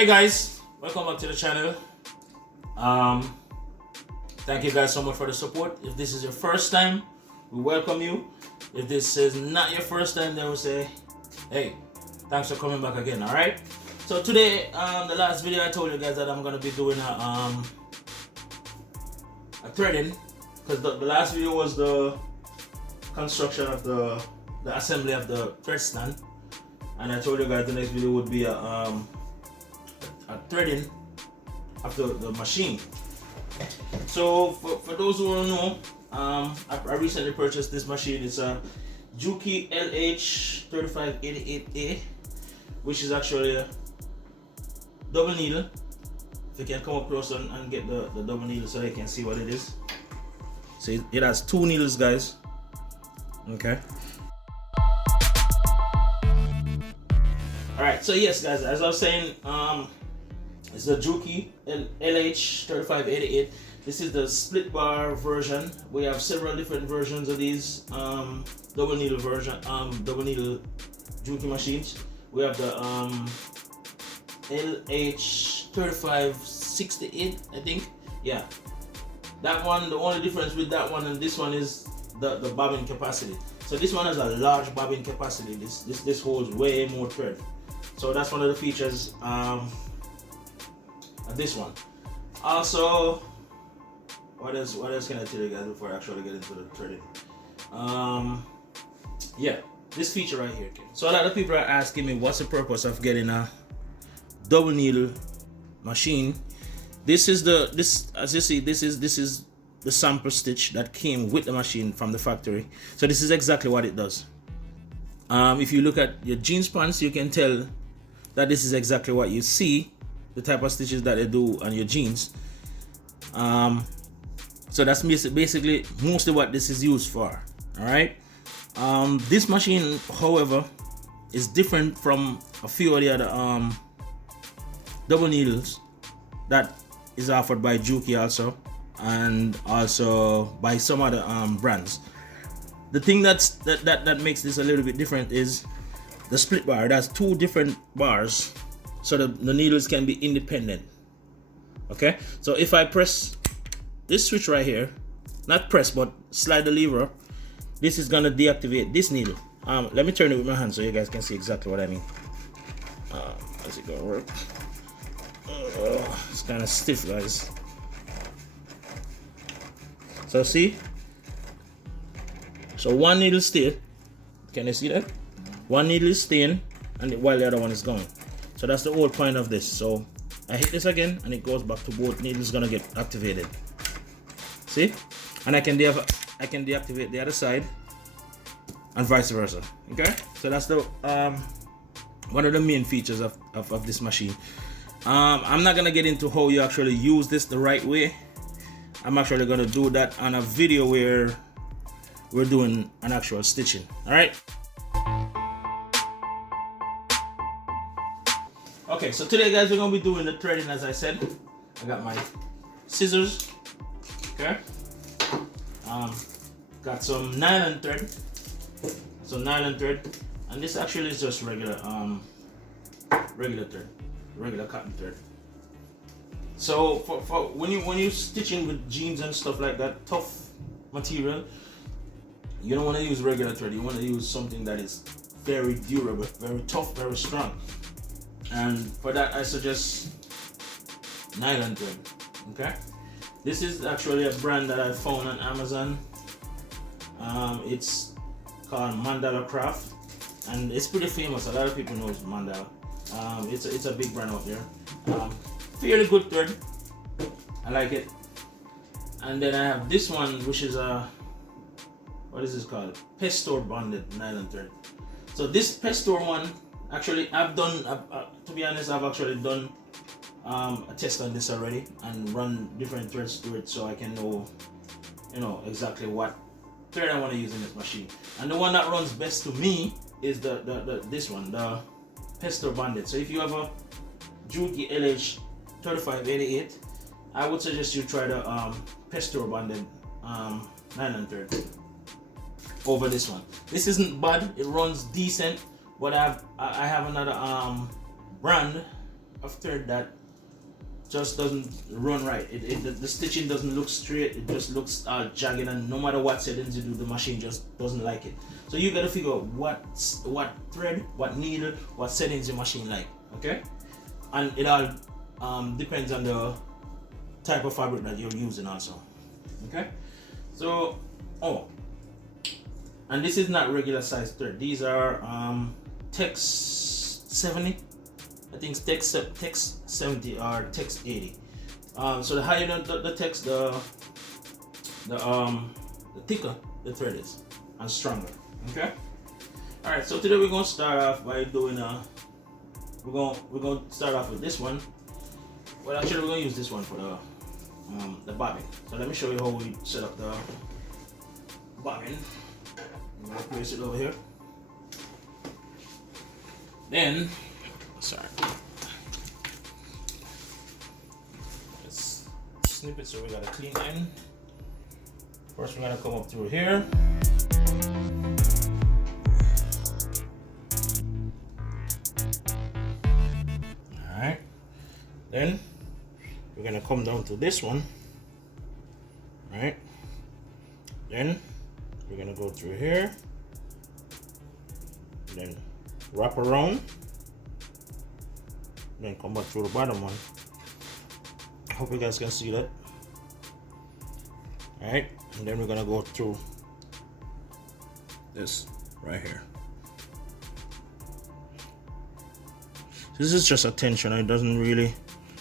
Hey guys, welcome back to the channel. Thank you guys so much for the support. If this is your first time, we welcome you. If this is not your first time, then we'll say, hey, thanks for coming back again. All right. So today, the last video I told you guys that I'm gonna be doing a threading, because the last video was the construction of the assembly of the thread stand, and I told you guys the next video would be a threading of the machine. So for those who don't know, I recently purchased this machine. It's a Juki LH-3588A, which is actually a double needle. If you can come up close and get the double needle so you can see what it is. So it has two needles, guys. Okay. Alright, so yes guys, as I was saying, it's the Juki LH-3588. This is the split bar version. We have several different versions of these double needle Juki machines. We have the LH-3568, I think. Yeah, that one. The only difference with that one and this one is the bobbin capacity. So this one has a large bobbin capacity. This holds way more thread. So that's one of the features of this one. Also, what else can I tell you guys before I actually get into the threading? Yeah, this feature right here. So a lot of people are asking me, what's the purpose of getting a double needle machine? As you see, this is the sample stitch that came with the machine from the factory. So this is exactly what it does. If you look at your jeans pants, you can tell that this is exactly what you see, the type of stitches that they do on your jeans. So that's basically mostly what this is used for. All right. This machine, however, is different from a few of the other double needles that is offered by Juki also, and also by some other brands. The thing that makes this a little bit different is the split bar. That's two different bars, so the needles can be independent. Okay, so if I press this switch right here, not press but slide the lever, this is gonna deactivate this needle. Let me turn it with my hand so you guys can see exactly what I mean. How's it gonna work? It's kind of stiff, guys. So see, so one needle stay. Can you see that? One needle is staying, and while the other one is going. So that's the whole point of this. So I hit this again, and it goes back to both needles gonna get activated. See, and I can deactivate the other side, and vice versa. Okay, so that's the one of the main features of this machine. I'm not gonna get into how you actually use this the right way. I'm actually gonna do that on a video where we're doing an actual stitching. All right. Okay, so today, guys, we're gonna be doing the threading. As I said, I got my scissors. Okay. Got some nylon thread. And this actually is just regular thread, regular cotton thread. So for when you're stitching with jeans and stuff like that, tough material, you don't want to use regular thread. You want to use something that is very durable, very tough, very strong. And for that, I suggest nylon thread. Okay, this is actually a brand that I found on Amazon. It's called Mandala Craft, and it's pretty famous. A lot of people know Mandala. It's a big brand out there. Fairly good thread. I like it. And then I have this one, which is a, what is this called? Pestor bonded nylon thread. So this Pestor one, actually, to be honest, I've actually done a test on this already and run different threads through it, so I can know, exactly what thread I want to use in this machine. And the one that runs best to me is this one, the Pestor bonded. So if you have a Juki LH-3588, I would suggest you try the Pestor bonded nylon thread over this one. This isn't bad, it runs decent, but I have another brand of thread that just doesn't run right. The stitching doesn't look straight. It just looks jagged, and no matter what settings you do, the machine just doesn't like it. So you gotta figure out what thread, what needle, what settings your machine like. Okay, and it all depends on the type of fabric that you're using also. Okay, so and this is not regular size thread. These are Tex 70. I think Tex 70 or Tex 80. So the higher the Tex, the thicker the thread is and stronger. Okay. All right. So today we're gonna start off by doing we're gonna start off with this one. Well, actually, we're gonna use this one for the bobbin. So let me show you how we set up the bobbin. I'm gonna place it over here. Then, sorry, let's snip it so we got a clean end. First, we're gonna come up through here. All right. Then we're gonna come down to this one. Right. Then we're gonna go through here. Then wrap around. Then come back through the bottom one. I hope you guys can see that. Alright, and then we're gonna go through this right here. This is just a tension. It doesn't really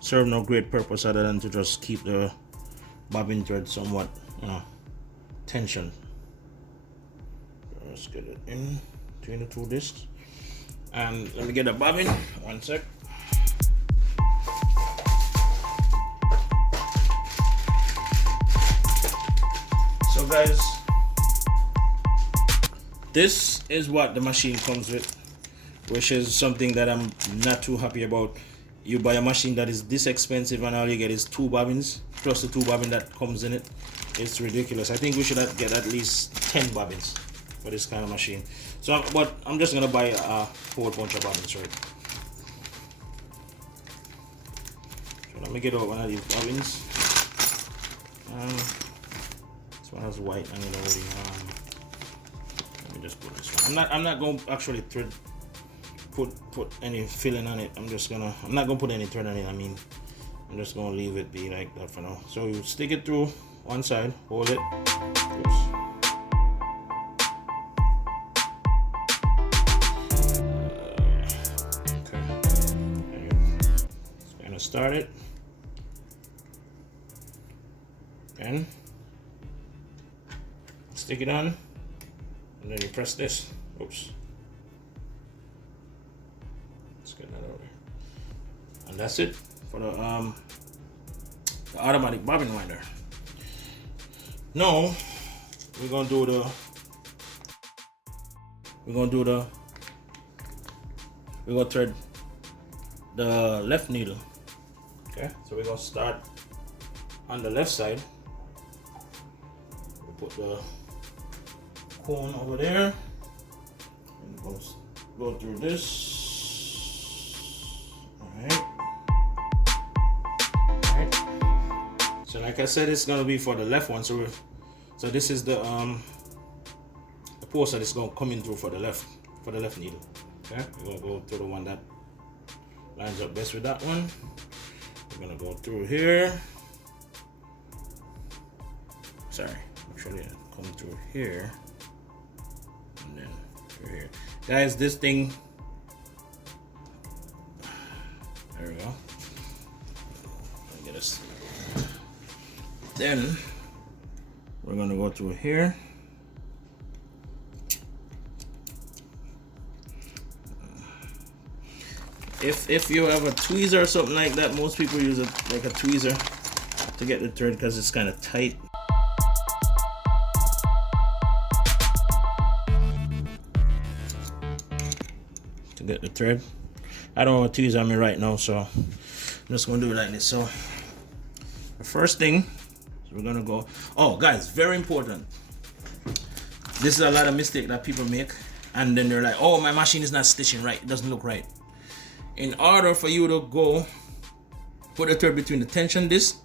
serve no great purpose other than to just keep the bobbin thread somewhat, tension. Let's get it in between the two discs. And let me get the bobbin. One sec. So guys, this is what the machine comes with, which is something that I'm not too happy about. You buy a machine that is this expensive and all you get is 2 bobbins plus the 2 bobbin that comes in it. It's ridiculous. I think we should get at least 10 bobbins for this kind of machine. So, but I'm just gonna buy a whole bunch of bobbins, right? So let me get out one of these bobbins. This one has white on it already. Let me just put this one. I'm not going to actually put any filling on it. I'm not gonna put any thread on it. I mean, I'm just gonna leave it be like that for now. So you stick it through one side, hold it. Oops. Okay. Just gonna start it, and stick it on, and then you press this. Oops. Get that over, and that's it for the automatic bobbin winder. Now we're gonna thread the left needle. Okay, so we're gonna start on the left side. We'll put the cone over there and go through this. Alright. So like I said, it's gonna be for the left one. So this is the post that is gonna come in through for the left needle. Okay, we're gonna go to the one that lines up best with that one. We're gonna go through here. Sorry, actually come through here and then through here. Guys, this thing. There we go. Get us. Then we're gonna go through here. If you have a tweezer or something like that, most people use it like a tweezer to get the thread because it's kind of tight. To get the thread. I don't have a tweezer on me right now, so I'm just gonna do it like this. So the first thing, we're gonna go. Oh, guys, very important. This is a lot of mistake that people make, and then they're like, "Oh, my machine is not stitching right. It doesn't look right." in order for you to go put the thread between the tension disc,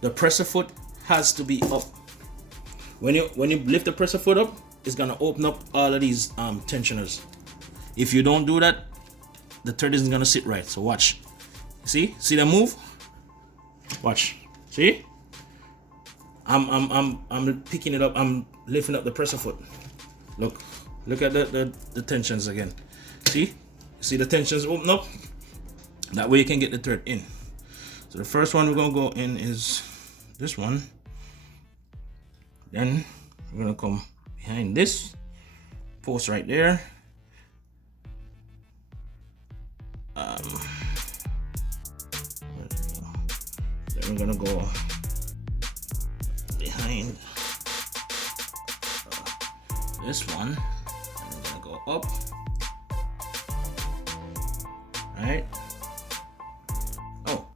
the presser foot has to be up. When you lift the presser foot up, it's gonna open up all of these tensioners. If you don't do that, the thread isn't gonna sit right. So watch. See the move? Watch. See? I'm picking it up. I'm lifting up the presser foot. Look at the tensions again. See the tensions open up? That way you can get the thread in. So the first one we're gonna go in is this one. Then we're gonna come behind this post right there. Then we're gonna go behind this one, and we're gonna go up. Right? Oh,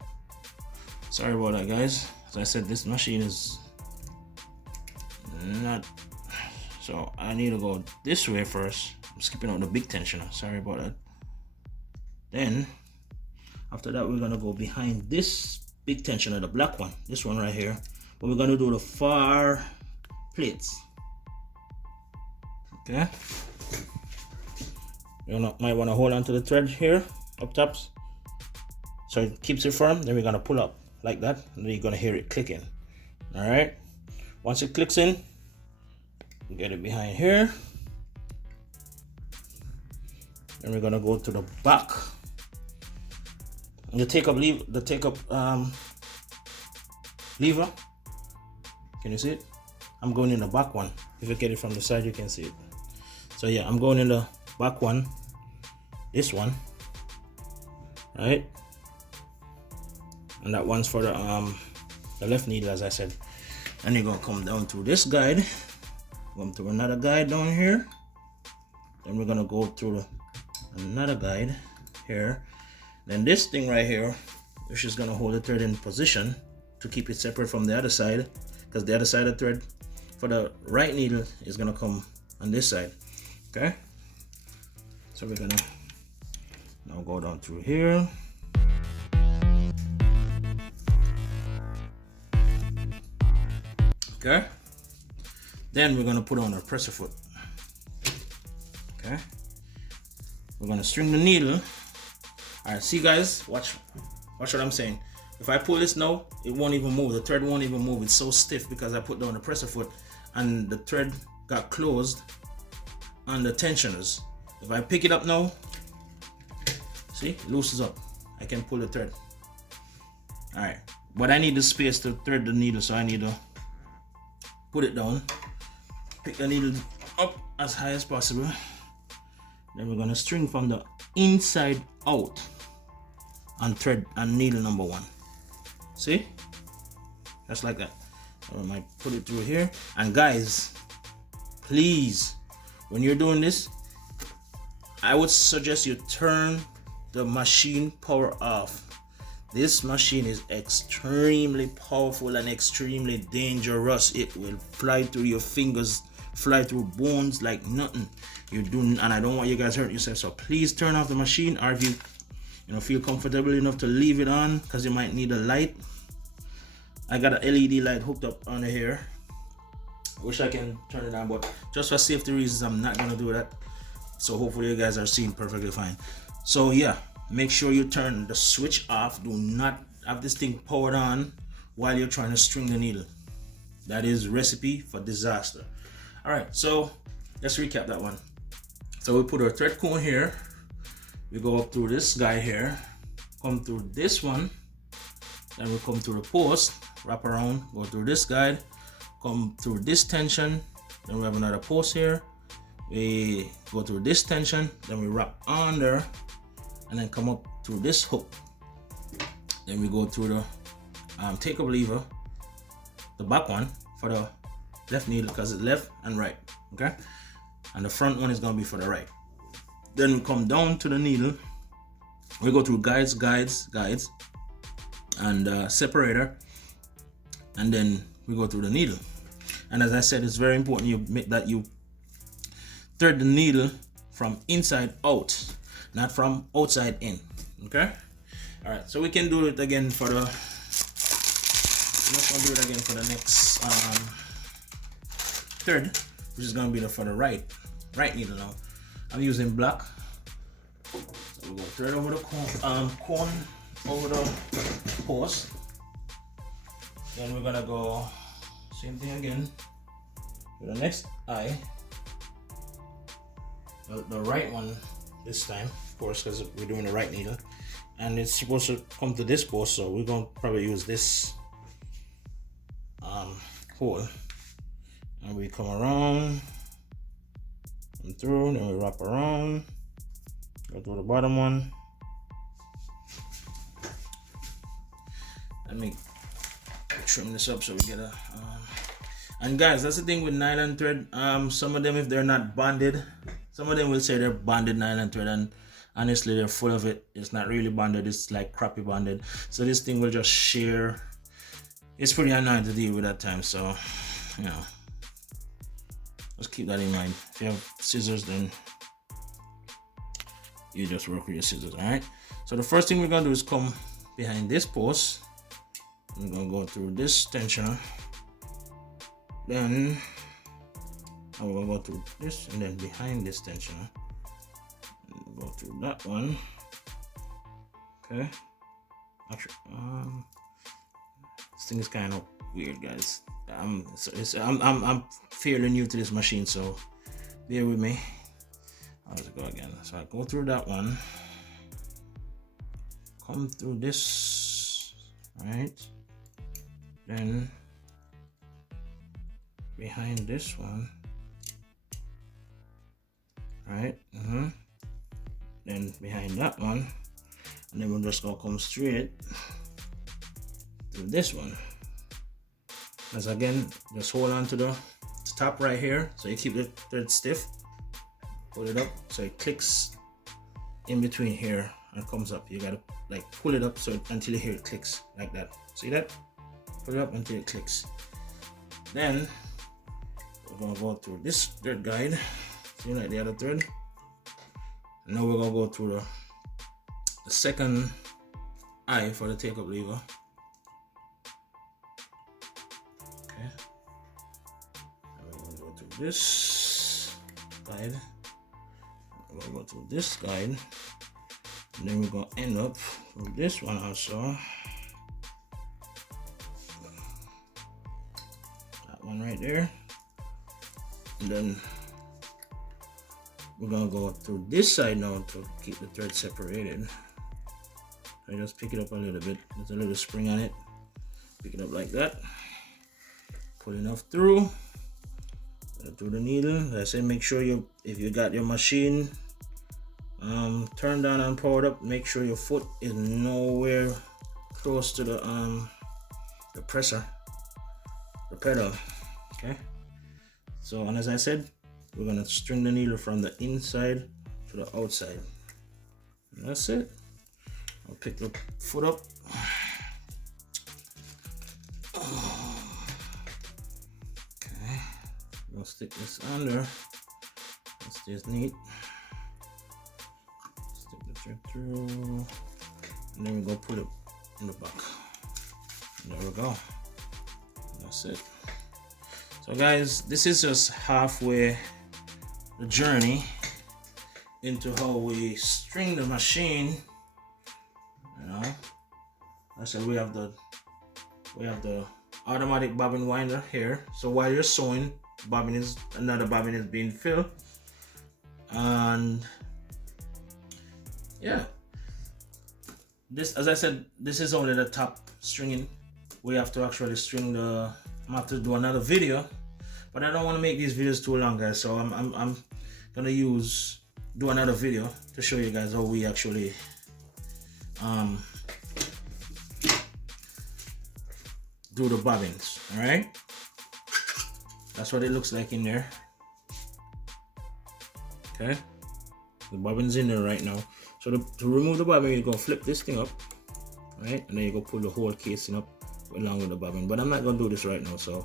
sorry about that, guys. As I said, this machine is not, so I need to go this way first. I'm skipping out the big tensioner. Sorry about that. Then after that, we're gonna go behind this big tensioner, the black one, this one right here. But we're gonna do the far plates. Okay. You might want to hold on to the thread here up tops so it keeps it firm. Then we're gonna pull up like that, and then you're gonna hear it clicking. All right. Once it clicks in, get it behind here. Then we're gonna go to the back. The take up lever. Can you see it? I'm going in the back one. If you get it from the side, you can see it. So yeah, I'm going in the back one. This one, right? And that one's for the left needle, as I said. And you're gonna come down through this guide, come through another guide down here. Then we're gonna go through another guide here. Then this thing right here, which is gonna hold the thread in position to keep it separate from the other side, because the other side of the thread for the right needle is gonna come on this side. Okay. So we're gonna now go down through here. Okay. Then we're gonna put on our presser foot. Okay. We're gonna string the needle. All right, see guys, watch what I'm saying. If I pull this now, it won't even move. The thread won't even move. It's so stiff because I put down the presser foot and the thread got closed on the tensioners. If I pick it up now, see, it loosens up. I can pull the thread. All right, but I need the space to thread the needle, so I need to put it down, pick the needle up as high as possible. Then we're gonna string from the inside out and thread and needle number one. See? Just like that. I might put it through here. And guys, please, when you're doing this, I would suggest you turn the machine power off. This machine is extremely powerful and extremely dangerous. It will fly through your fingers, fly through bones like nothing. You're doing, and I don't want you guys hurt yourself. So please turn off the machine, or if you feel comfortable enough to leave it on, because you might need a light. I got an LED light hooked up on here. I wish I can turn it on, but just for safety reasons, I'm not gonna do that. So hopefully you guys are seeing perfectly fine. So yeah, make sure you turn the switch off. Do not have this thing powered on while you're trying to string the needle. That is recipe for disaster. All right, so let's recap that one. So we put our thread cone here. We go up through this guy here, come through this one, then we come through the post, wrap around, go through this guide, come through this tension, then we have another post here. We go through this tension, then we wrap under, and then come up through this hook. Then we go through the take up lever, the back one for the left needle because it's left and right, okay? And the front one is gonna be for the right. Then we come down to the needle. We go through guides, and separator, and then we go through the needle. And as I said, it's very important you thread the needle from inside out. not from outside in. Okay. All right. So we can do it again for the. Let's do it again for the next thread, which is gonna be for the right needle now. I'm using black. So we're gonna thread over the cone over the post. Then we're gonna go same thing again with the next eye. The right one this time, of course, because we're doing the right needle, and it's supposed to come to this post, so we're gonna probably use this hole, and we come around and through, then we wrap around, go to the bottom one. Let me trim this up so we get a and guys, that's the thing with nylon thread. Some of them, if they're not bonded, some of them will say they're bonded nylon thread, and honestly they're full of it. It's not really bonded, it's like crappy bonded, so this thing will just shear. It's pretty annoying to deal with at times, so you know, just keep that in mind. If you have scissors, then you just work with your scissors. All right, so the first thing we're gonna do is come behind this post. We're gonna go through this tensioner, then we're gonna go through this, and then behind this tensioner, go through that one. Okay, actually, this thing is kind of weird, guys. I'm fairly new to this machine, so bear with me. How does it go again? So I go through that one, come through this, right? Then behind this one, right? Then behind that one, and then we're just gonna come straight through this one. As again, just hold on to the top right here, so you keep the thread stiff. Pull it up so it clicks in between here and comes up. You gotta like pull it up so until you hear it clicks like that. See that? Pull it up until it clicks. Then we're gonna go through this thread guide, see, like the other thread. And now we're gonna go through the second eye for the take up lever. Okay. And we're gonna go through this guide. We're gonna go through this guide. And then we're gonna end up with this one also. That one right there. And then we're gonna go through this side now to keep the thread separated. I just pick it up a little bit. There's a little spring on it. Pick it up like that. Pull enough through. Through the needle. Like I said, make sure if you got your machine turned on and powered up, make sure your foot is nowhere close to the presser, the pedal. Okay. So, and as I said, we're gonna string the needle from the inside to the outside. And that's it. I'll pick the foot up. Okay. We'll stick this under. It stays neat. Stick the thread through. And then we go put it in the back. And there we go. That's it. So guys, this is just halfway the journey into how we string the machine. You know, I said we have the automatic bobbin winder here. So while you're sewing, another bobbin is being filled, and yeah, this, as I said, this is only the top stringing. We have to actually string the. I'm gonna have to do another video, but I don't want to make these videos too long, guys. So I'm gonna do another video to show you guys how we actually do the bobbins. All right, that's what it looks like in there. Okay, the bobbin's in there right now. So to remove the bobbin, you're gonna flip this thing up, right, and then you go pull the whole casing up along with the bobbin. But I'm not gonna do this right now, so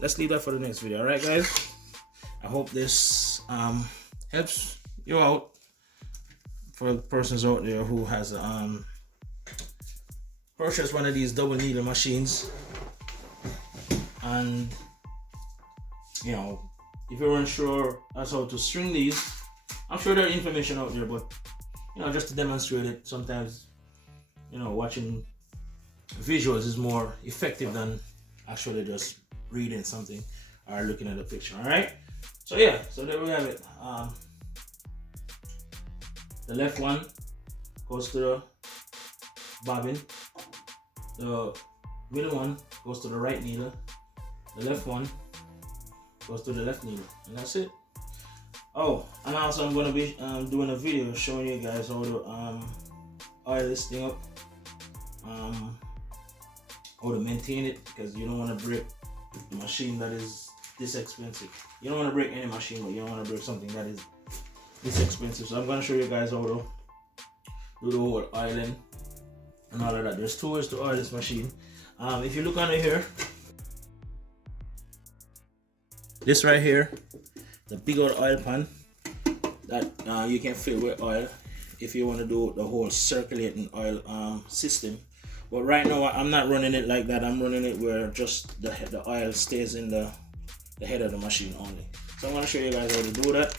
let's leave that for the next video. All right, guys, I hope this helps you out for persons out there who has purchased one of these double needle machines, and you know, if you weren't sure as how to string these, I'm sure there's information out there, but you know, just to demonstrate it, sometimes you know, watching visuals is more effective than actually just reading something or looking at a picture. All right, so yeah, so there we have it. The left one goes to the bobbin, the middle one goes to the right needle, the left one goes to the left needle, and that's it. Oh, and also I'm going to be doing a video showing you guys how to oil this thing up, how to maintain it, because you don't want to break the machine that is this expensive. You don't want to break any machine, but you don't want to break something that is this expensive. So I'm going to show you guys how to do the whole oiling and all of that. There's 2 ways to oil this machine. If you look under here, this right here, the big old oil pan that you can fill with oil if you want to do the whole circulating oil system. But right now I'm not running it like that. I'm running it where just the oil stays in the head of the machine only. So I'm going to show you guys how to do that.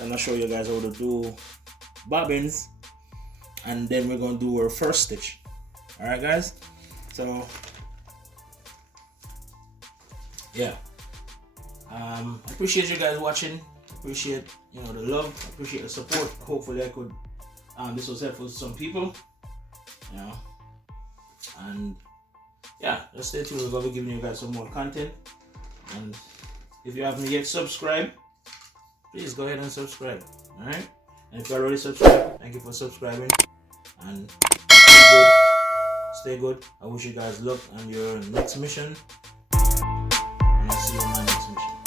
I'm going to show you guys how to do bobbins, and then we're going to do our first stitch. Alright guys, so yeah, I appreciate you guys watching. Appreciate, you know, the love, appreciate the support. Hopefully I could this was helpful to some people, you know, and yeah, just stay tuned. We're going to be giving you guys some more content, and if you haven't yet subscribed, please go ahead and subscribe. Alright, and if you're already subscribed, thank you for subscribing, and stay good. I wish you guys luck on your next mission, and I'll see you on my next mission.